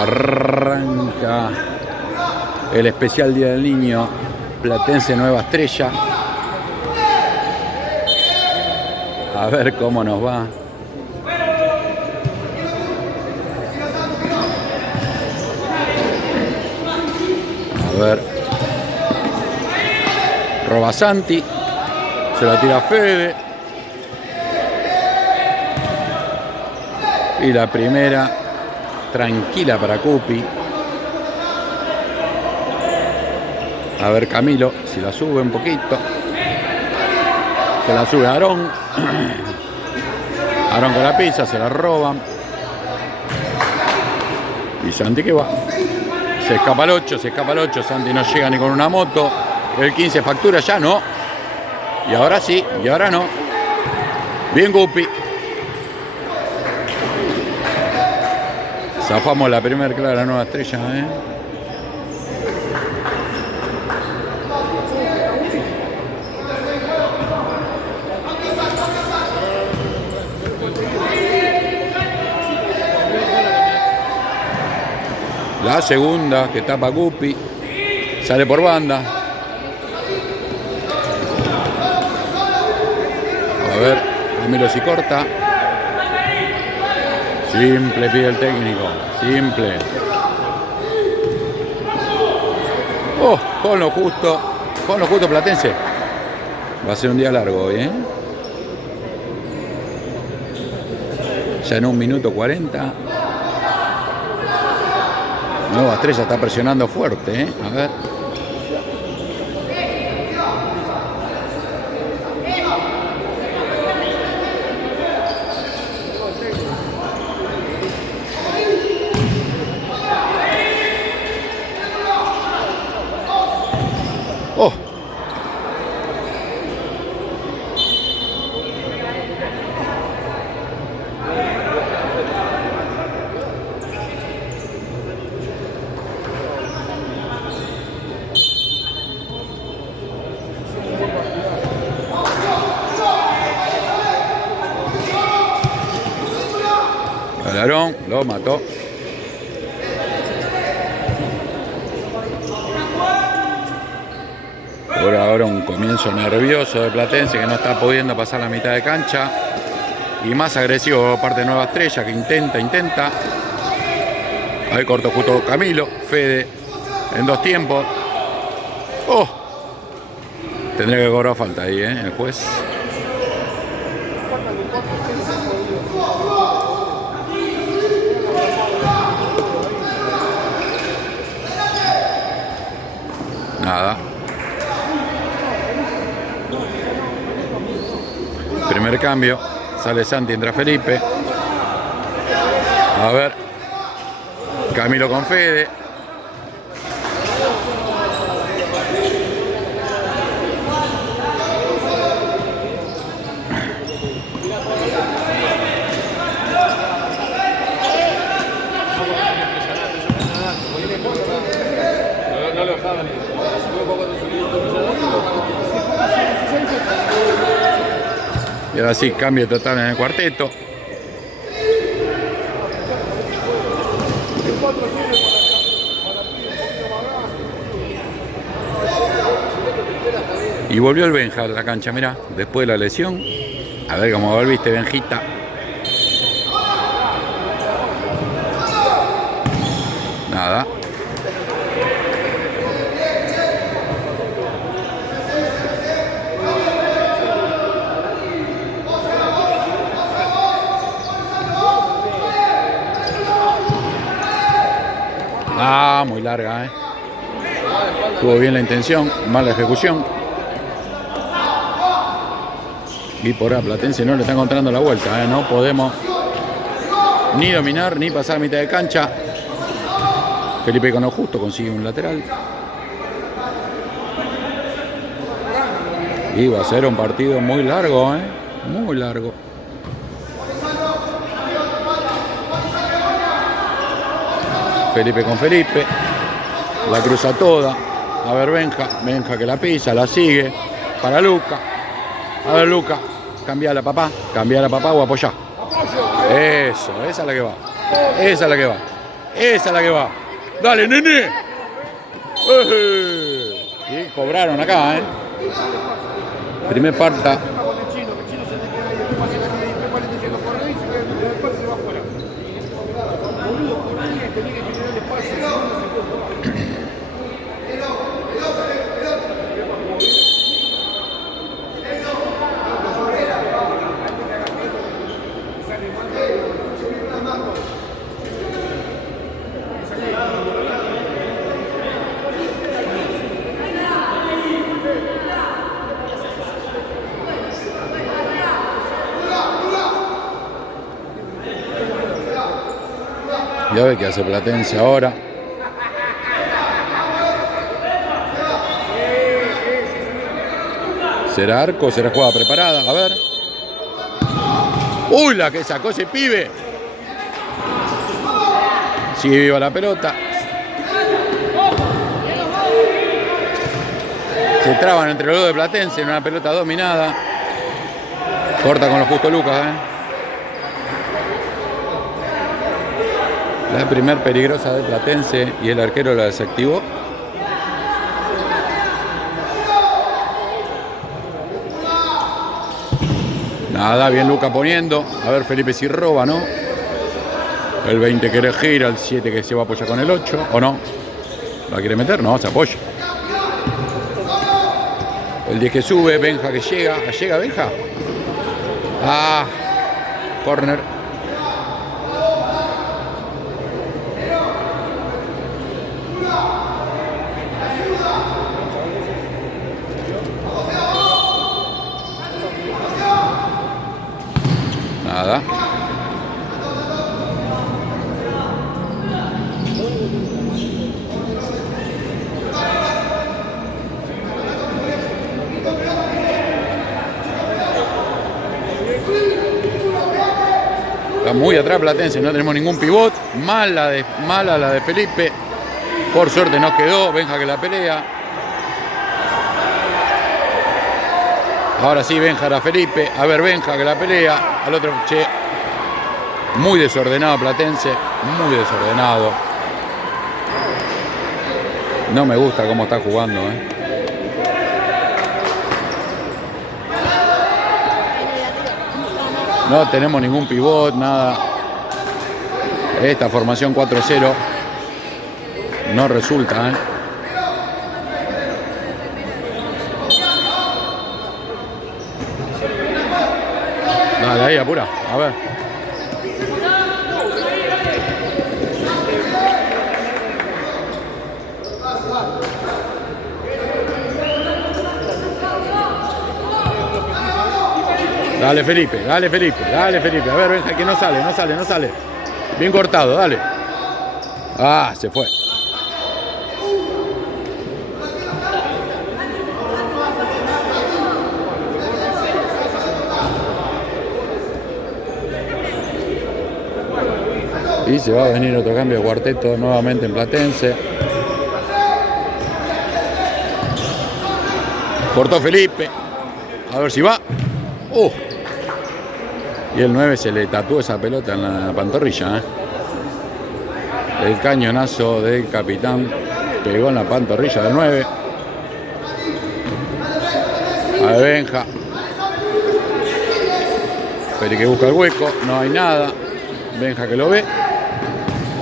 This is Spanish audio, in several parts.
Arranca el especial Día del Niño, Platense Nueva Estrella. A ver cómo nos va. A ver. Roba Santi. Se la tira Fede. Y la primera tranquila para Cupi. A ver Camilo si la sube un poquito. Se la sube Aarón. Aarón con la pizza, se la roban. Y Santi que va. Se escapa el 8, Santi no llega ni con una moto. El 15 factura, ya no. Y ahora sí, y ahora no. Bien Gupi. Zafamos la primera clara Nueva Estrella, La segunda que tapa Gupi. Sale por banda. A ver, Camilo si corta. Simple pide el técnico. Simple. Oh, con lo justo Platense. Va a ser un día largo hoy, Ya en 1 minuto 40. Nueva Estrella está presionando fuerte, A ver. Oh. Aarón lo mató. Ahora un comienzo nervioso de Platense que no está pudiendo pasar la mitad de cancha. Y más agresivo por parte de Nueva Estrella que intenta. Ahí cortó justo Camilo. Fede en 2 tiempos. Oh. Tendría que cobrar falta ahí, el juez. Nada. Primer cambio. Sale Santi, entra Felipe. A ver. Camilo con Fede. Y ahora sí, cambio total en el cuarteto. Y volvió el Benja a la cancha, mirá, después de la lesión. A ver cómo volviste, Benjita. Nada. Muy larga, Tuvo bien la intención, mala ejecución. Y por ahora Platense no le está encontrando la vuelta, No podemos ni dominar ni pasar a mitad de cancha. Felipe con lo justo consigue un lateral. Y va a ser un partido muy largo, Muy largo. Felipe con Felipe. La cruza toda. A ver Benja que la pisa, la sigue. Para Luca. A ver Luca. Cambiala papá o apoyá. Eso, esa es la que va. Esa es la que va. Esa es la que va. Dale, nene. Y cobraron acá, ¿eh? Primer falta. Y a ver qué hace Platense ahora. ¿Será arco? ¿Será jugada preparada? A ver. ¡Uy, la que sacó ese pibe! Sigue viva la pelota. Se traban entre los dos de Platense en una pelota dominada. Corta con lo justo Lucas, ¿eh? La primer peligrosa de Platense y el arquero la desactivó. Nada, bien Luca poniendo. A ver Felipe si roba, ¿no? El 20 quiere gira, el 7 que se va a apoyar con el 8, ¿o no? ¿La quiere meter? No, se apoya. El 10 que sube, Benja que llega. ¿Llega Benja? Ah, corner. Nada. Está muy atrás Platense, no tenemos ningún pivot. Mala la de Felipe. Por suerte nos quedó. Benja que la pelea. Ahora sí, Benja a Felipe. A ver, Benja que la pelea. Al otro, che. Muy desordenado Platense. Muy desordenado. No me gusta cómo está jugando, ¿eh? No tenemos ningún pivot, nada. Esta formación 4-0 no resulta, ¿eh? Dale, ahí, apura. A ver. Dale, Felipe, dale, Felipe, dale, Felipe. A ver, Benja, que no sale. Bien cortado, dale. Ah, se fue. Y se va a venir otro cambio de cuarteto nuevamente en Platense. Cortó Felipe. A ver si va. Y el 9 se le tatuó esa pelota en la pantorrilla, ¿eh? El cañonazo del capitán pegó en la pantorrilla del 9. A ver, Benja. Felipe que busca el hueco. No hay nada. Benja que lo ve.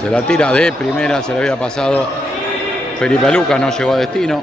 Se la tira de primera. Se le había pasado Felipe a Luca. No llegó a destino.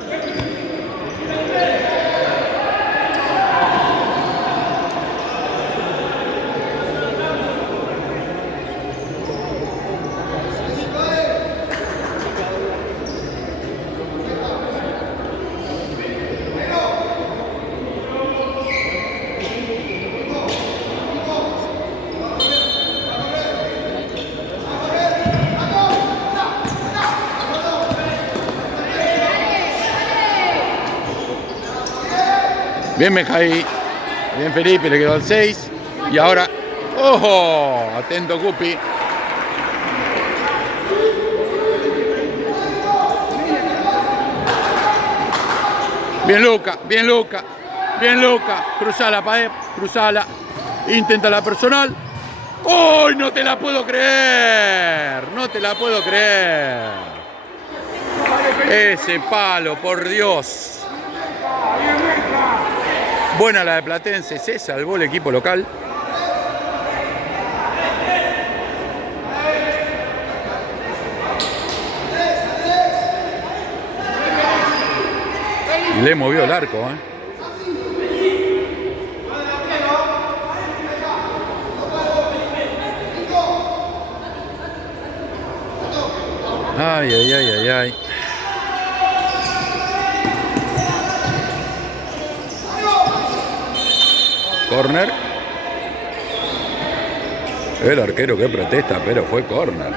Bien Benjaí, bien Felipe, le quedó al 6. Y ahora, ¡ojo! Atento Cupi. Bien Luca, bien Luca, bien Luca. Cruzala, Paep, cruzala. Intenta la personal. ¡Uy! No te la puedo creer. No te la puedo creer. Ese palo, por Dios. Buena la de Platense. Se salvó el equipo local. Y le movió el arco, ¿eh? Ay, ay, ay, ay, ay. Corner. El arquero que protesta, pero fue corner.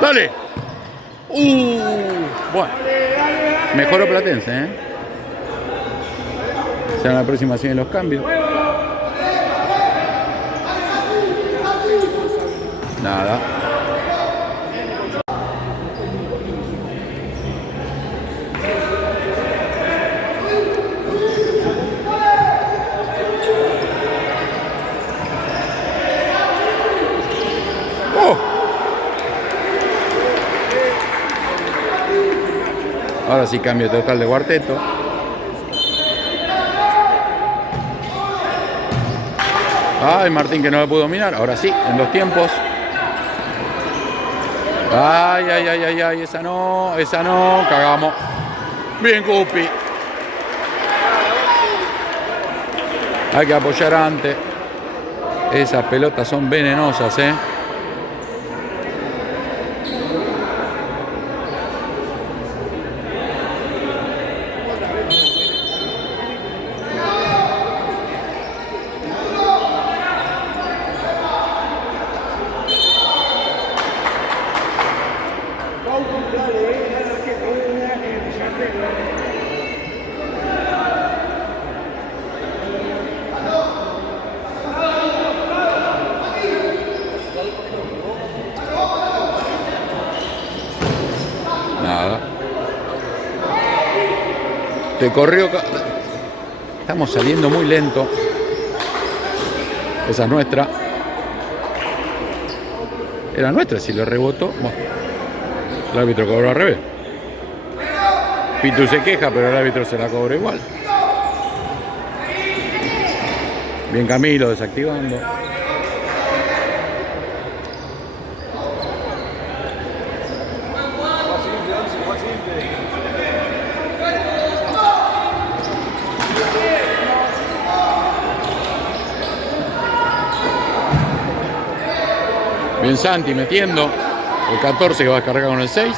Dale. Bueno. Mejoró Platense, ¿eh? Será la próxima siguen los cambios. Nada. Ahora sí cambio total de cuarteto. Ay, Martín que no lo pudo dominar. Ahora sí, en 2 tiempos. Ay, ay, ay, ay, ay. Esa no, cagamos. Bien, Cupi. Hay que apoyar antes. Esas pelotas son venenosas, ¿eh? Nada. Te corrió. Estamos saliendo muy lento. Esa es nuestra. Era nuestra si lo rebotó. Bueno, el árbitro cobró al revés. Pitu se queja, pero el árbitro se la cobra igual. Bien Camilo desactivando. Bien Santi metiendo. El 14 que va a cargar con el 6.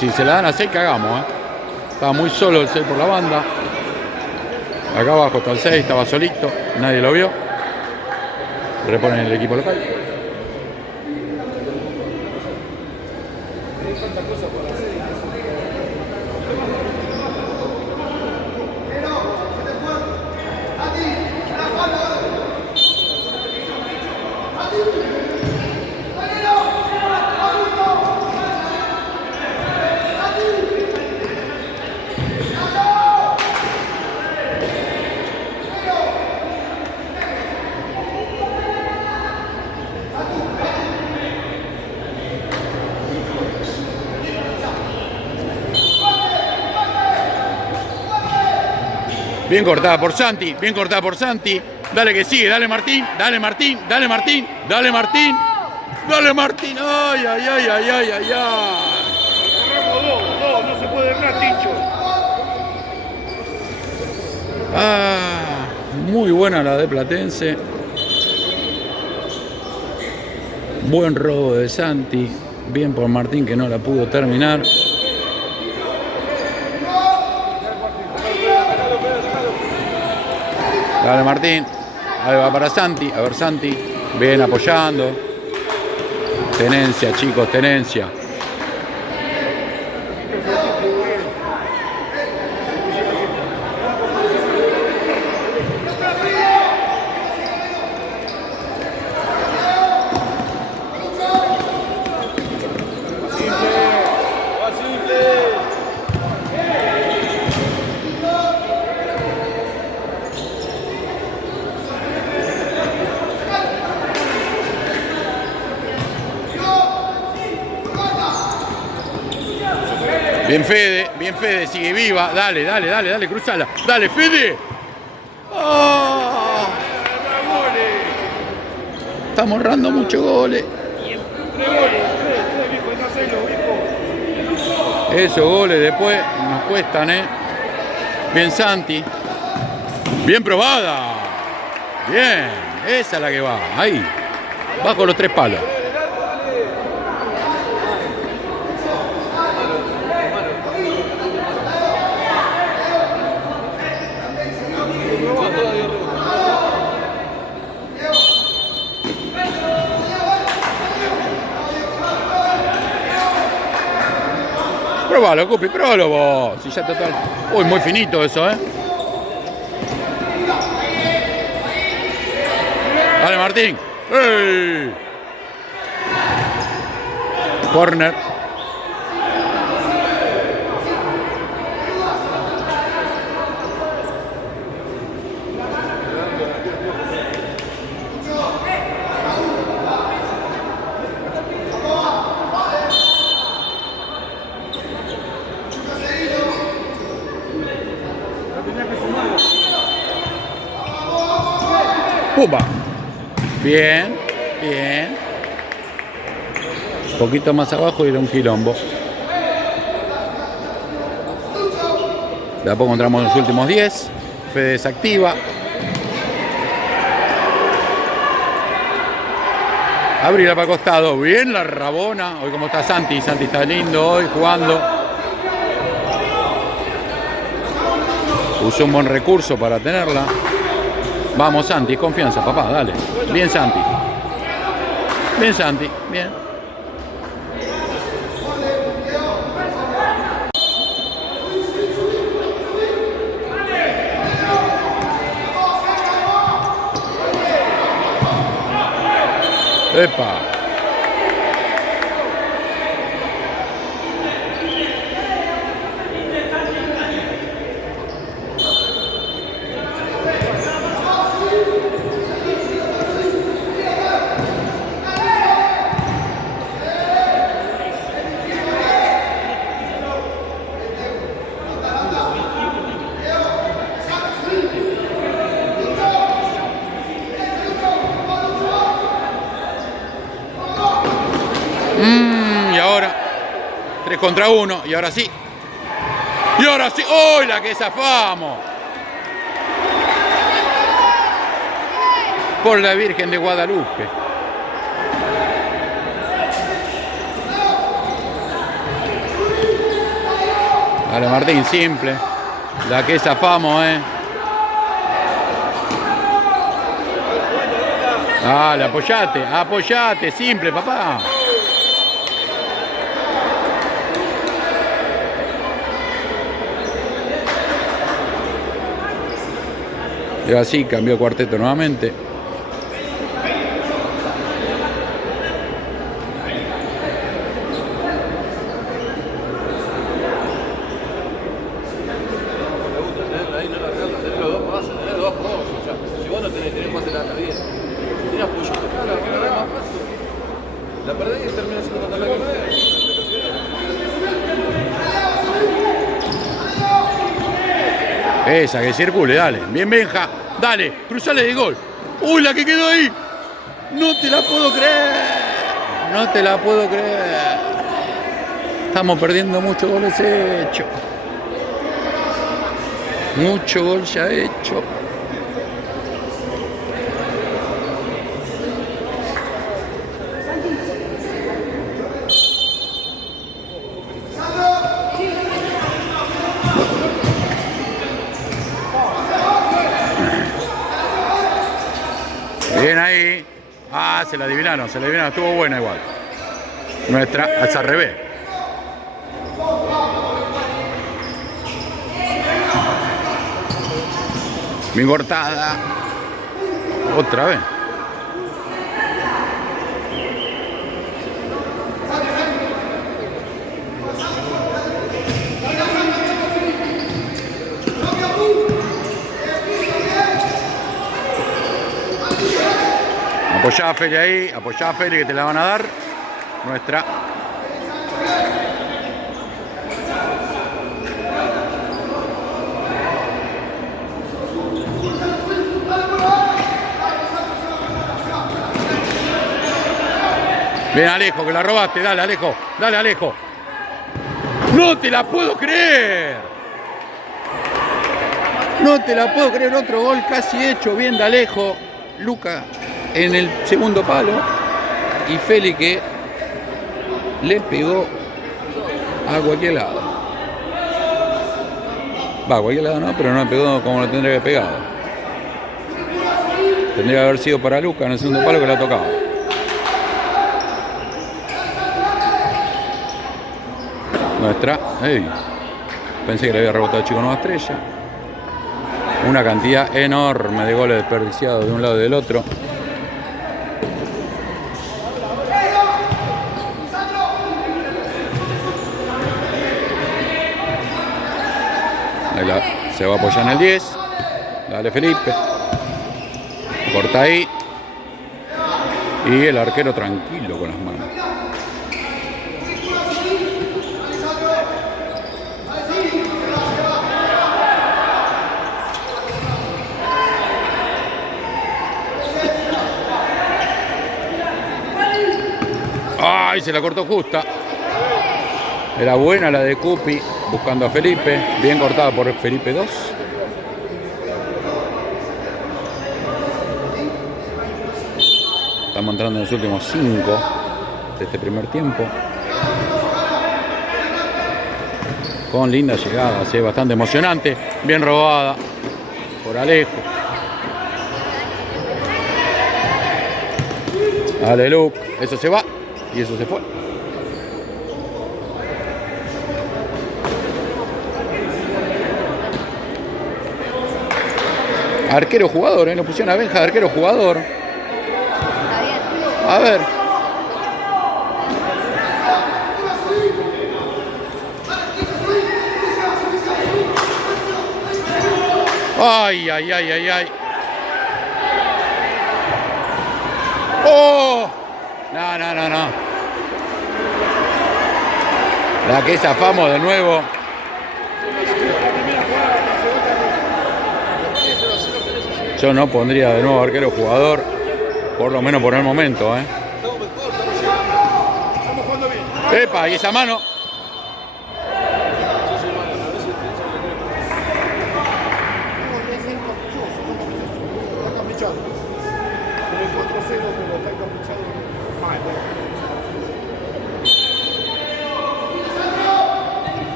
Si se la dan a 6 cagamos, ¿eh? Estaba muy solo el 6 por la banda. Acá abajo está el 6, estaba solito. Nadie lo vio. Reponen el equipo local. Bien cortada por Santi, bien cortada por Santi. Dale que sigue, dale Martín, dale Martín, dale Martín, dale Martín. Dale Martín, ay, ay, ay, ay, ay, ay, ay. Dos, no se puede ganar, Tincho. Muy buena la de Platense. Buen robo de Santi. Bien por Martín que no la pudo terminar. Dale Martín. Ahí va para Santi. A ver Santi. Bien apoyando. Tenencia, chicos, tenencia. Bien Fede, sigue viva. Dale, cruzala. Dale, Fede. ¡Oh! Estamos errando muchos goles. Esos goles después nos cuestan, Bien Santi. Bien probada. Bien. Esa es la que va. Ahí. Bajo los 3 palos. Probalo, Cupi, probalo vos. Si ya total. Uy, muy finito eso, Dale, Martín. ¡Ey! Corner. ¡Pumba! Bien. Un poquito más abajo y era un quilombo. De a poco entramos en los últimos 10. Fede desactiva. Abrirla para el costado. Bien la Rabona. Hoy como está Santi. Santi está lindo hoy jugando. Usó un buen recurso para tenerla. Vamos, Santi, confianza, papá, dale. Bien, Santi. Bien. ¡Epa! Y ahora 3 contra 1. Y ahora sí. ¡Oh, la que zafamos! Por la Virgen de Guadalupe. Dale, Martín, simple. La que zafamos, Dale, apoyate, simple, papá. Y así cambió el cuarteto nuevamente. La perdés y terminas siendo contra la que perdés. Esa, que circule, dale. Bien, Benja. Dale, cruzale de gol. ¡Uy, la que quedó ahí! No te la puedo creer. Estamos perdiendo muchos goles hechos. Mucho gol ya hecho. Bien ahí. Ah, se la adivinaron. Estuvo buena igual. Nuestra es al revés. Bien cortada. Otra vez. Apoyá a Feli ahí, apoyá a Feli que te la van a dar. Nuestra. Bien Alejo, que la robaste. Dale Alejo, dale Alejo. ¡No te la puedo creer! No te la puedo creer, otro gol casi hecho, bien de Alejo. Luca en el segundo palo. Y Feli que le pegó a cualquier lado. Va, a cualquier lado no, pero no le pegó como lo tendría que haber pegado. Tendría que haber sido para Luca en el segundo palo que le ha tocado. Nuestra. Hey, pensé que le había rebotado Chico Nueva Estrella. Una cantidad enorme de goles desperdiciados de un lado y del otro. Ahí se va a apoyar en el 10. Dale Felipe. Corta ahí. Y el arquero tranquilo con las manos. ¡Ay! Se la cortó justa. Era buena la de Cupi, buscando a Felipe. Bien cortada por Felipe 2. Estamos entrando en los últimos 5 de este primer tiempo. Con lindas llegadas, bastante emocionante. Bien robada por Alejo. Dale Luke, eso se va. Y eso se fue. Arquero jugador, nos pusieron a Benja de arquero jugador. A ver. Ay, ay, ay, ay, ay. ¡Oh! No, no, no, no. La que zafamos de nuevo. Yo no pondría de nuevo arquero jugador, por lo menos por el momento, ¿eh? ¡Epa! ¿Y esa mano?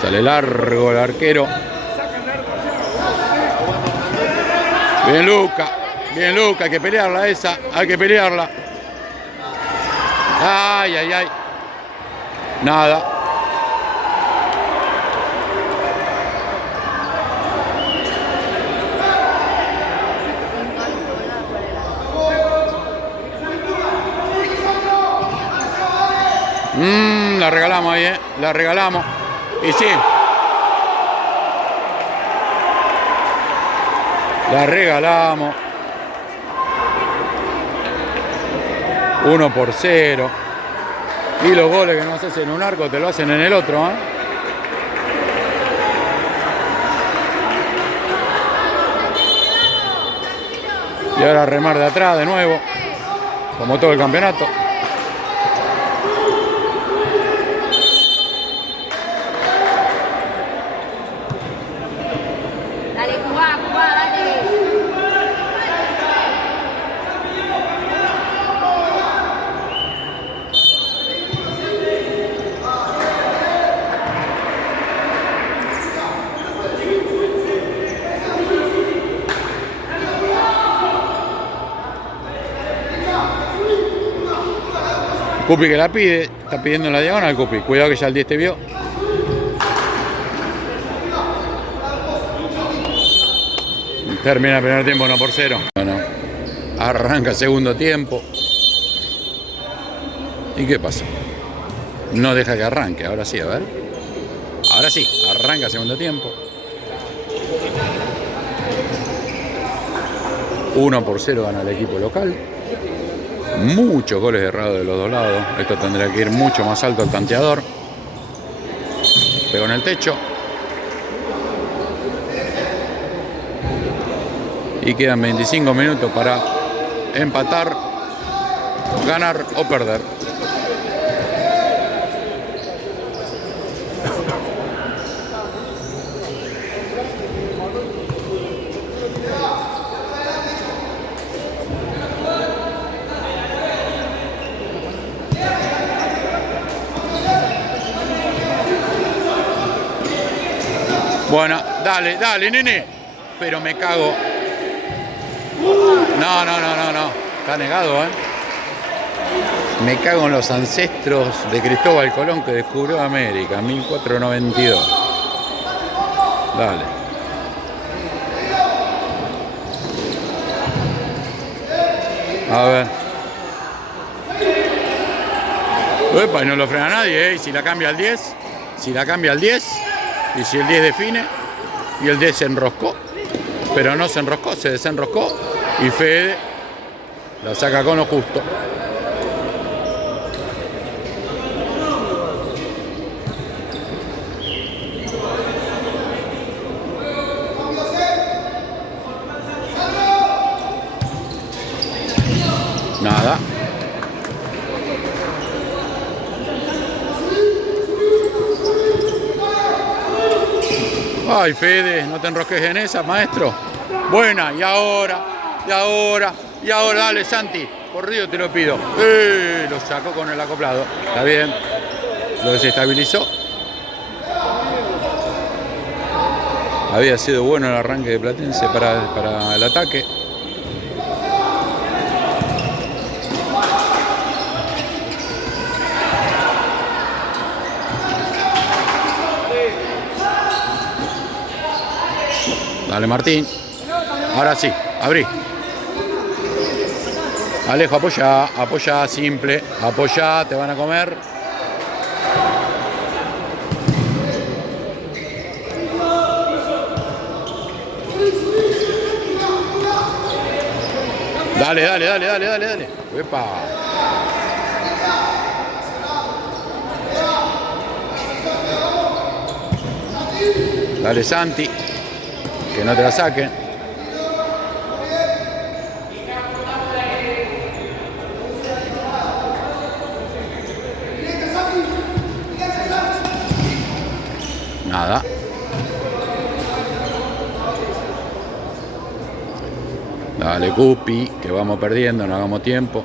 Sale largo el arquero. Bien Luca, hay que pelearla esa, hay que pelearla. Ay, ay, ay. Nada. La regalamos ahí, la regalamos. Y sí. La regalamos. 1-0. Y los goles que no haces en un arco te lo hacen en el otro, ¿eh? Y ahora remar de atrás de nuevo, como todo el campeonato. Cupi que la pide, está pidiendo en la diagonal Cupi. Cuidado que ya el 10 te vio. Termina el primer tiempo 1-0. Bueno, arranca segundo tiempo. ¿Y qué pasa? No deja que arranque, ahora sí, a ver. Ahora sí, arranca segundo tiempo. 1-0 gana el equipo local. Muchos goles errados de los dos lados. Esto tendría que ir mucho más alto el tanteador. Pegó en el techo. Y quedan 25 minutos para empatar, ganar o perder. Bueno, dale, dale, nene. Pero me cago. No. Está negado, ¿eh? Me cago en los ancestros de Cristóbal Colón que descubrió América, 1492. Dale. A ver. Epa, y no lo frena nadie, ¿eh? Y si la cambia al 10, y si el 10 define, y el 10 se enroscó, pero no se enroscó, se desenroscó, y Fede la saca con lo justo. Nada. Ay, Fede, no te enrosques en esa, maestro. Buena, y ahora, dale, Santi, por Dios te lo pido. Lo sacó con el acoplado. Está bien. Lo desestabilizó. Había sido bueno el arranque de Platense para el ataque. Dale, Martín. Ahora sí, abrí. Alejo, apoya, simple. Apoya, te van a comer. Dale. Epa. Dale, Santi. Que no te la saquen. Nada. Dale, Cupi, que vamos perdiendo, no hagamos tiempo.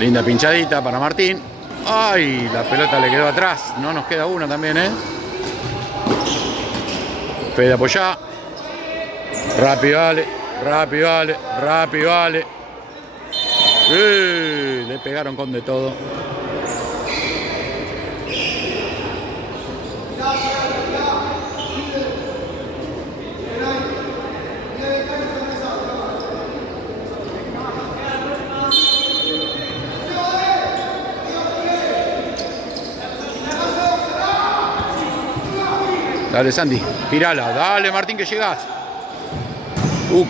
Linda pinchadita para Martín. Ay, la pelota le quedó atrás. No nos queda una también, ¿eh? Fede apoyá. Rápido, vale. Le pegaron con de todo. Dale, Santi, girala. Dale, Martín, que llegás.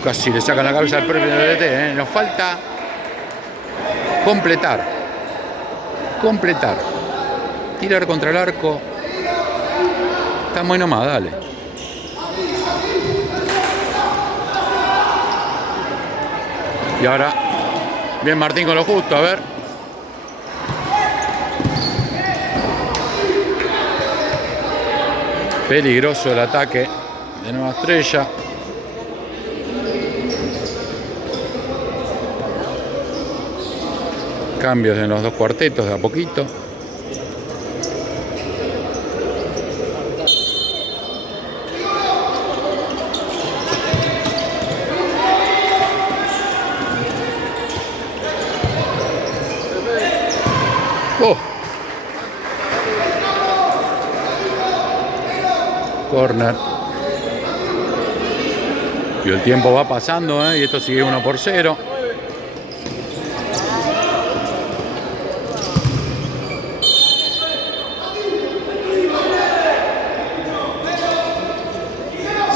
Casi le sacan la cabeza al propio DT, ¿eh? Nos falta completar. Tirar contra el arco. Está muy nomás, dale. Y ahora, bien Martín con lo justo, a ver. Peligroso el ataque de Nueva Estrella. Cambios en los dos cuartetos de a poquito. Corner. Y el tiempo va pasando, y esto sigue 1-0.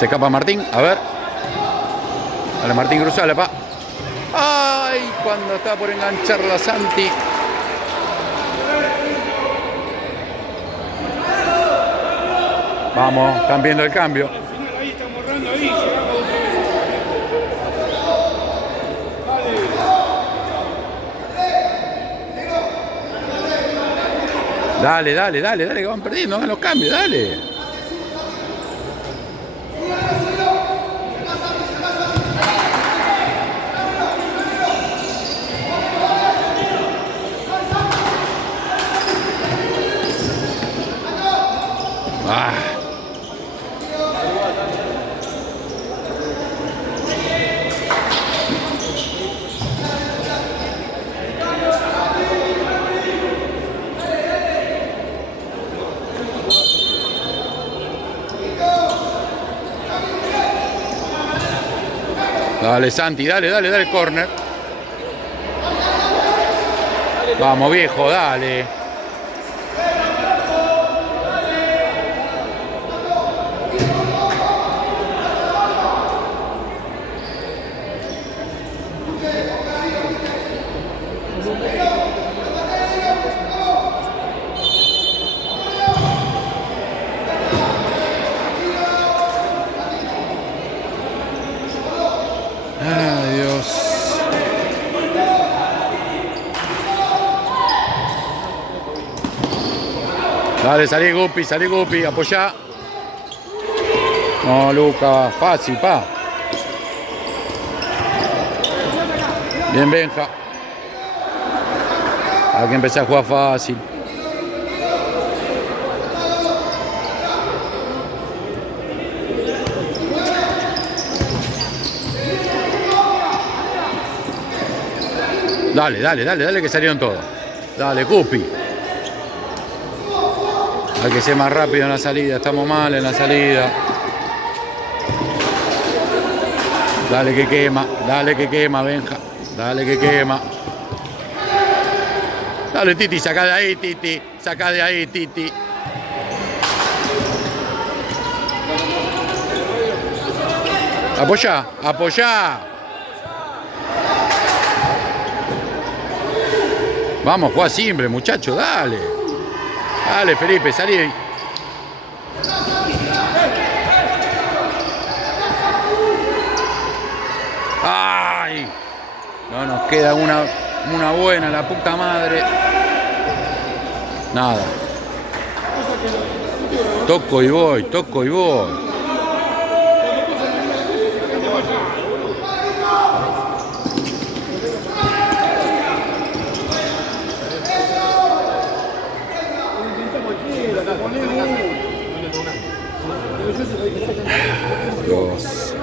Se escapa Martín, a ver. Dale Martín, cruzale, pa. Ay, cuando está por engancharla Santi. Vamos, están viendo el cambio. Al final ahí están borrando ahí. Se baja otra vez. Dale, dale, dale, dale, que van perdiendo, hagan los cambios, dale. Ah. Dale Santi, dale, dale, dale, corner. Vamos viejo, dale. Ay, Dios. Dale, salí Gupi, apoyá. No, Luca, fácil, pa. Bien, Benja. Hay que empezar a jugar fácil. Dale, dale, dale, dale que salieron todos. Dale, Gupi. Hay que ser más rápido en la salida, estamos mal en la salida. Dale que quema, Benja. Dale que quema. Dale, Titi, saca de ahí, Titi. Saca de ahí, Titi. Apoyá, apoyá. Vamos, juega simple, muchacho, dale. Dale, Felipe, salí. ¡Ay! No nos queda una buena, la puta madre. Nada. Toco y voy, toco y voy. Dios.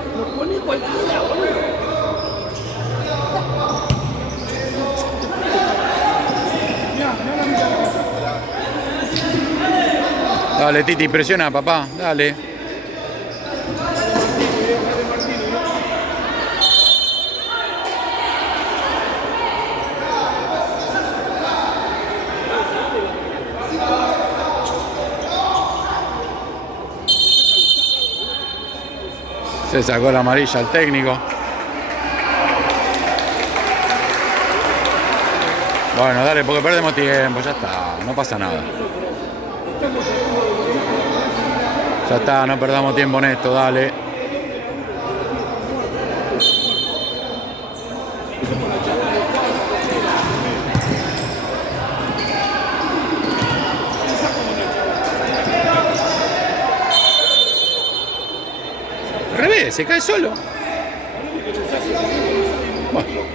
Dale, Titi, presiona, papá, dale. Se sacó la amarilla al técnico. Bueno, dale, porque perdemos tiempo, ya está, no pasa nada. Ya está, no perdamos tiempo en esto, dale. Al revés, se cae solo. Bueno.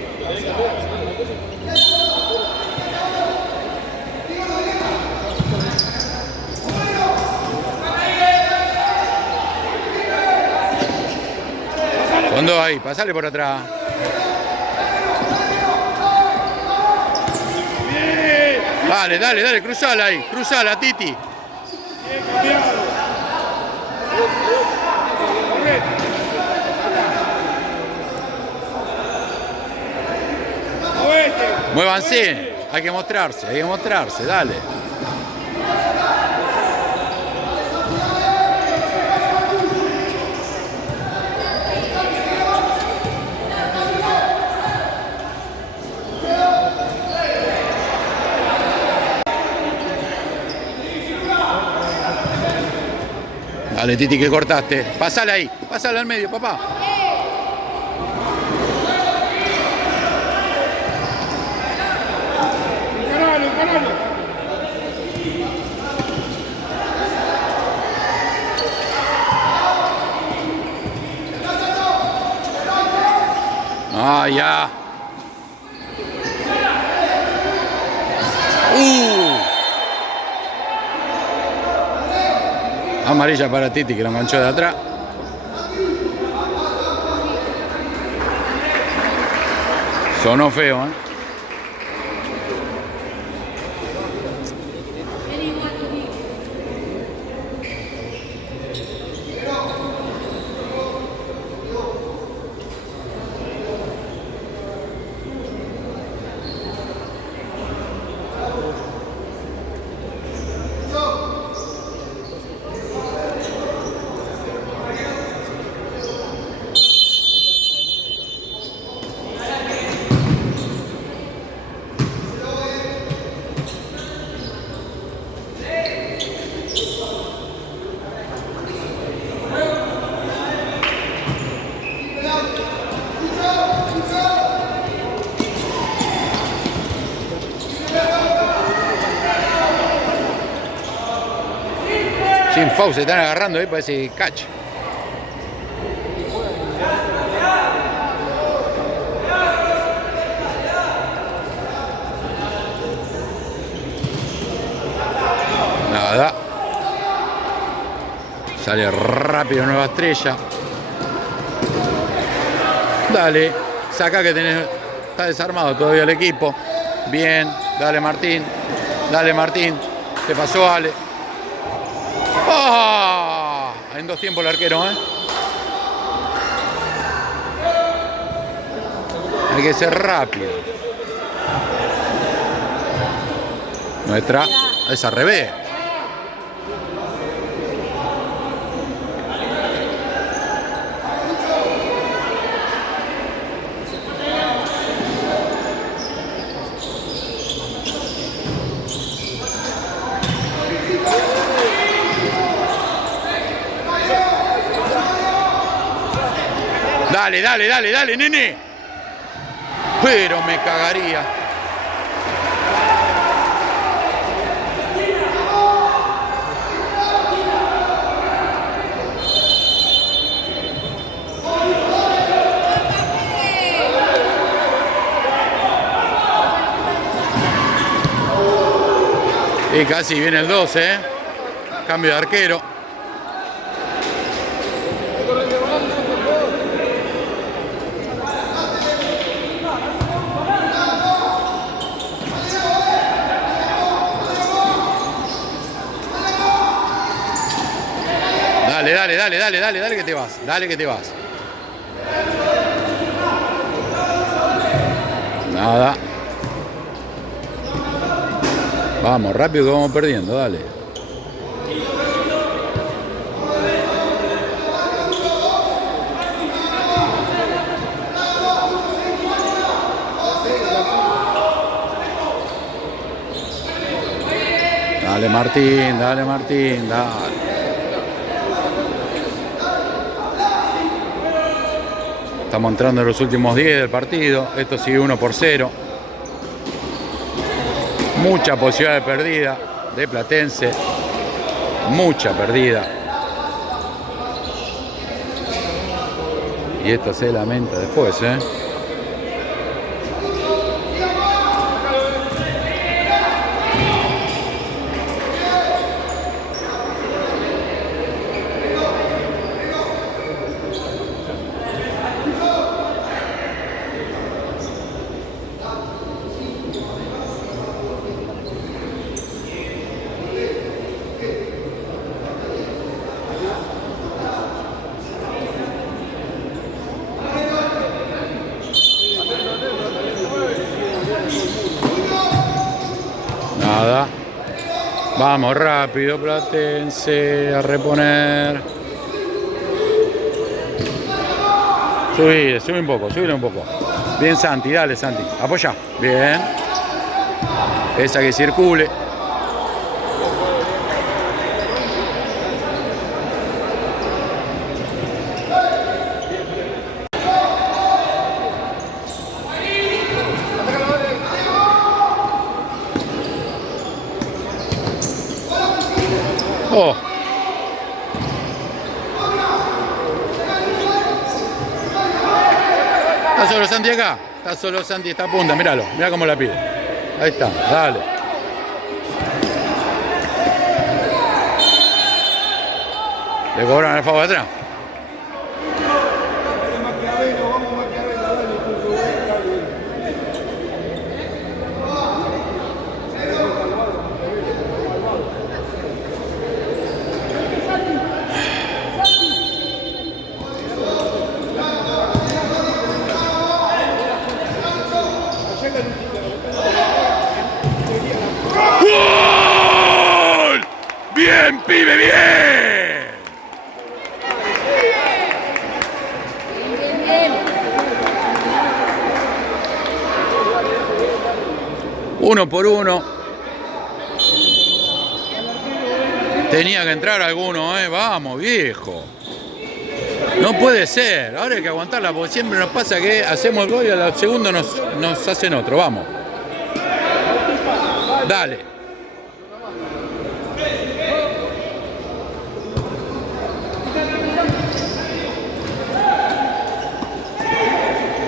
Con dos ahí, pasale por atrás. Dale, dale, dale, cruzala ahí, cruzala, Titi. Bien cambiado. Muévanse, hay que mostrarse, dale. Dale, Titi, que cortaste. Pasale ahí, pasale al medio, papá. Encaralo, encaralo. Ah, ya. Amarilla para Titi, que lo manchó de atrás. Sonó feo, ¿eh? Sin foul, se están agarrando ahí, parece catch. Nada. Sale rápido Nueva Estrella. Dale, saca que tenés. Está desarmado todavía el equipo. Bien, dale Martín. Dale Martín. Te pasó Ale. ¡Oh! En 2 tiempos el arquero, ¿eh? Hay que ser rápido. Nuestra es al revés. Dale, dale, dale, dale, nene. Pero me cagaría. Y casi viene el 12, ¿eh? Cambio de arquero. Dale, dale, dale, dale, dale, dale que te vas. Dale que te vas. Nada. Vamos, rápido que vamos perdiendo, dale. Dale Martín, dale Martín, dale. Estamos entrando en los últimos 10 del partido. Esto sigue 1-0. Mucha posibilidad de pérdida de Platense. Mucha pérdida. Y esto se lamenta después, ¿eh? Nada. Vamos rápido, Platense, a reponer. Sube un poco, sube un poco. Bien Santi, dale Santi, apoya. Bien. Esa que circule. Oh. ¿Está solo Santi acá? Está solo Santi, está a punta, míralo. Mirá cómo la pide. Ahí está, dale. Le cobran el favor de atrás. ¡Gol! ¡Bien, pibe, bien! Uno por uno. Tenía que entrar alguno, Vamos, viejo. No puede ser. Ahora hay que aguantarla porque siempre nos pasa que hacemos el gol y al segundo nos hacen otro. Vamos. Dale.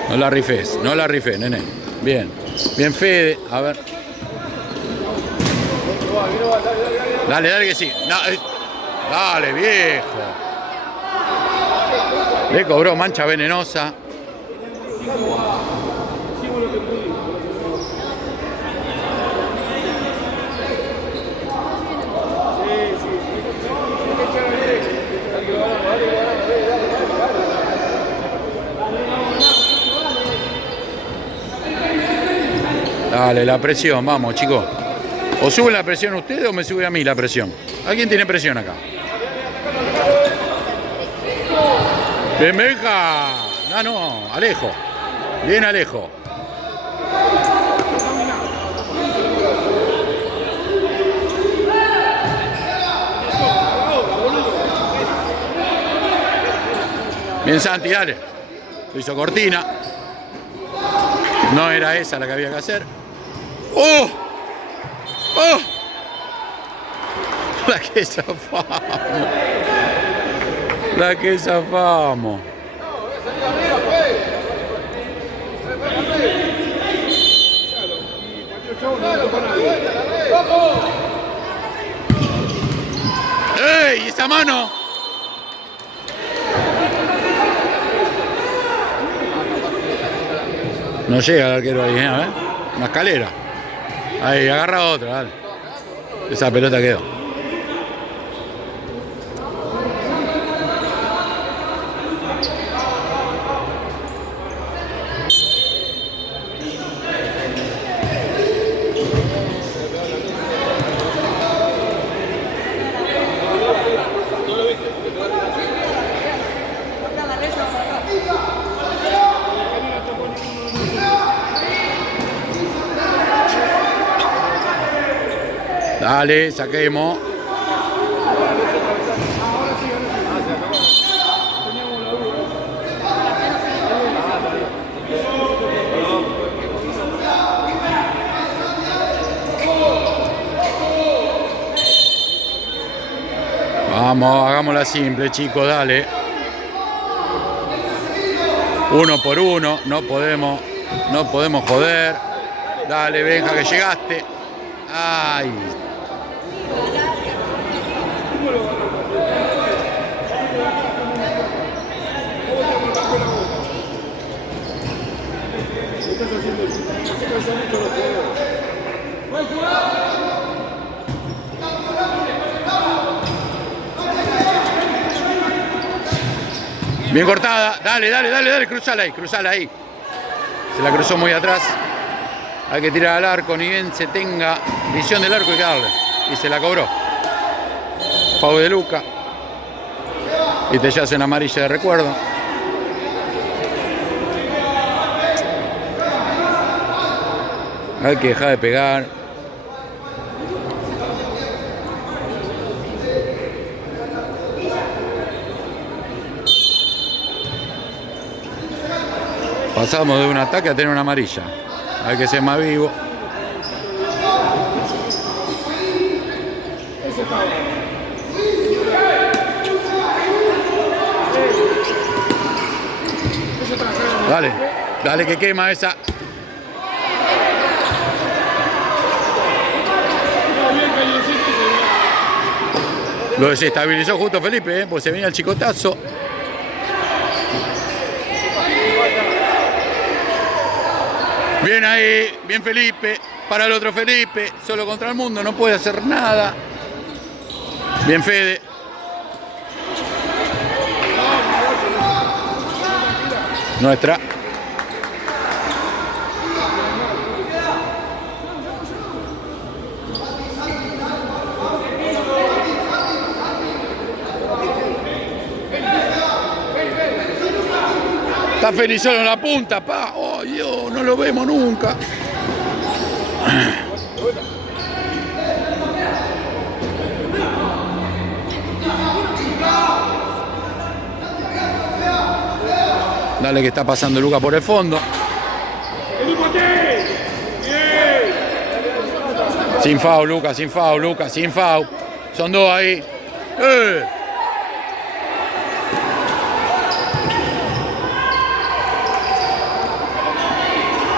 No la rifes, nene. Bien. Bien, Fede. A ver. Dale que sí. No, dale, viejo. Le cobró mancha venenosa. Dale, la presión, vamos, chicos. O sube la presión ustedes o me sube a mí la presión. ¿Alguien tiene presión acá? ¡Bien, Benja! No, Alejo. Bien, Alejo. Bien, Santi, dale. Lo hizo Cortina. No era esa la que había que hacer. ¡Oh! ¡Oh! La que zafamos. La que zafamos. ¡Ey! ¡Esa mano! No llega el arquero ahí, a ver. Una escalera. Ahí, agarra otra, dale. Esa pelota quedó. Dale, saquemos. Vamos, hagámosla simple, chicos, dale. Uno por uno, no podemos joder. Dale, Benja, que llegaste. Ay. Bien cortada, dale, cruzala ahí. Se la cruzó muy atrás. Hay que tirar al arco, ni bien se tenga visión del arco y que darle. Y se la cobró. Foul de Luca. Y te hace una amarilla de recuerdo. Hay que dejar de pegar. Pasamos de un ataque a tener una amarilla. Hay que ser más vivo. Dale, dale que quema esa. Lo desestabilizó justo Felipe, pues se venía el chicotazo. Bien ahí, bien Felipe. Para el otro Felipe, solo contra el mundo, no puede hacer nada. Bien Fede. Nuestra. Está Feli solo en la punta, pa. Oh, Dios, no lo vemos nunca. Dale que está pasando Luca por el fondo. Sin foul, Luca, sin foul, Luca, sin foul. Son dos ahí.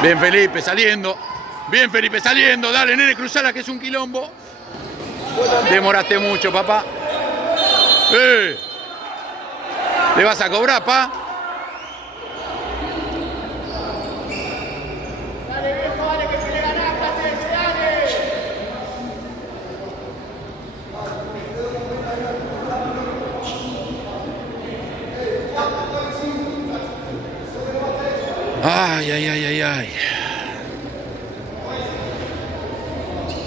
Bien Felipe saliendo. Bien Felipe saliendo. Dale, nene, cruzala que es un quilombo. Demoraste mucho, papá. ¿Le vas a cobrar, pa? Dale, viejo, dale, que se le ganás, Platense, dale. Ay, ay, ay, ay, ay.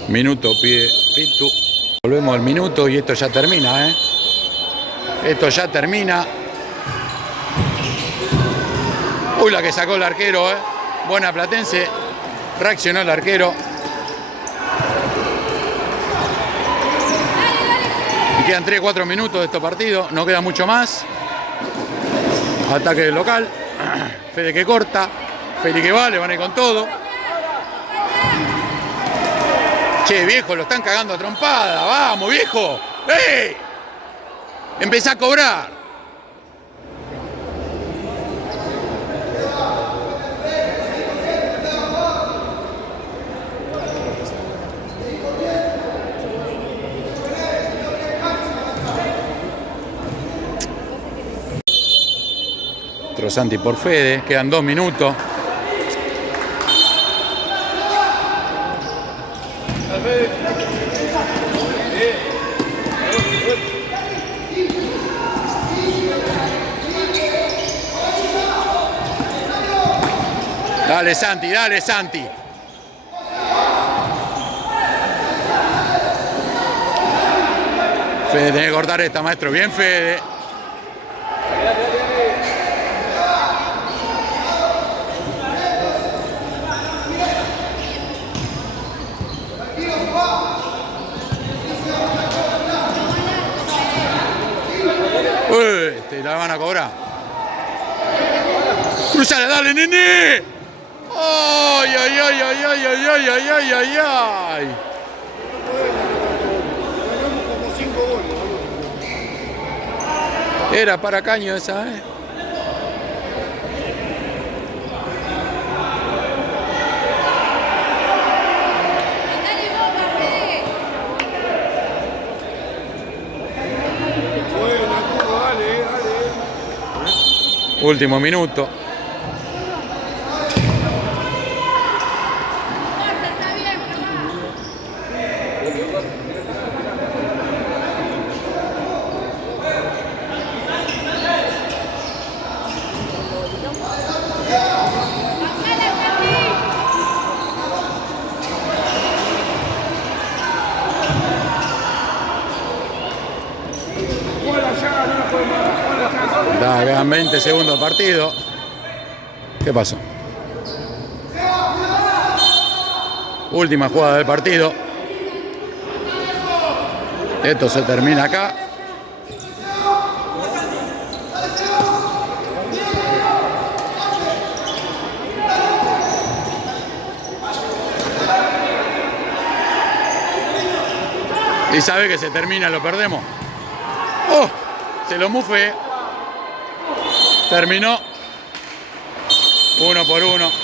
Minuto, pide Pitu. Volvemos al minuto y esto ya termina, ¿eh? Esto ya termina. Uy, la que sacó el arquero, ¿eh? Buena Platense. Reaccionó el arquero. Y quedan 3-4 minutos de este partido. No queda mucho más. Ataque del local. Fede que corta. Fede que va, le van a ir con todo. Che, viejo, lo están cagando a trompada. Vamos, viejo. ¡Ey! Empezá a cobrar. Santi por Fede, quedan 2 minutos. Dale Santi, dale Santi. Fede, tiene que cortar esta, maestro. Bien, Fede. Te la van a cobrar. Cruzala, dale, nene. Ay, ay, ay, ay, ay, ay, ay, ay, ay, ay, ay. Como 5 goles. Era para Caño esa, ¿eh? Último minuto. Da, quedan 20 segundos de partido. ¿Qué pasó? Última jugada del partido. Esto se termina acá. Y sabe que se termina, lo perdemos. ¡Oh! Se lo mufé. Terminó. Uno por uno.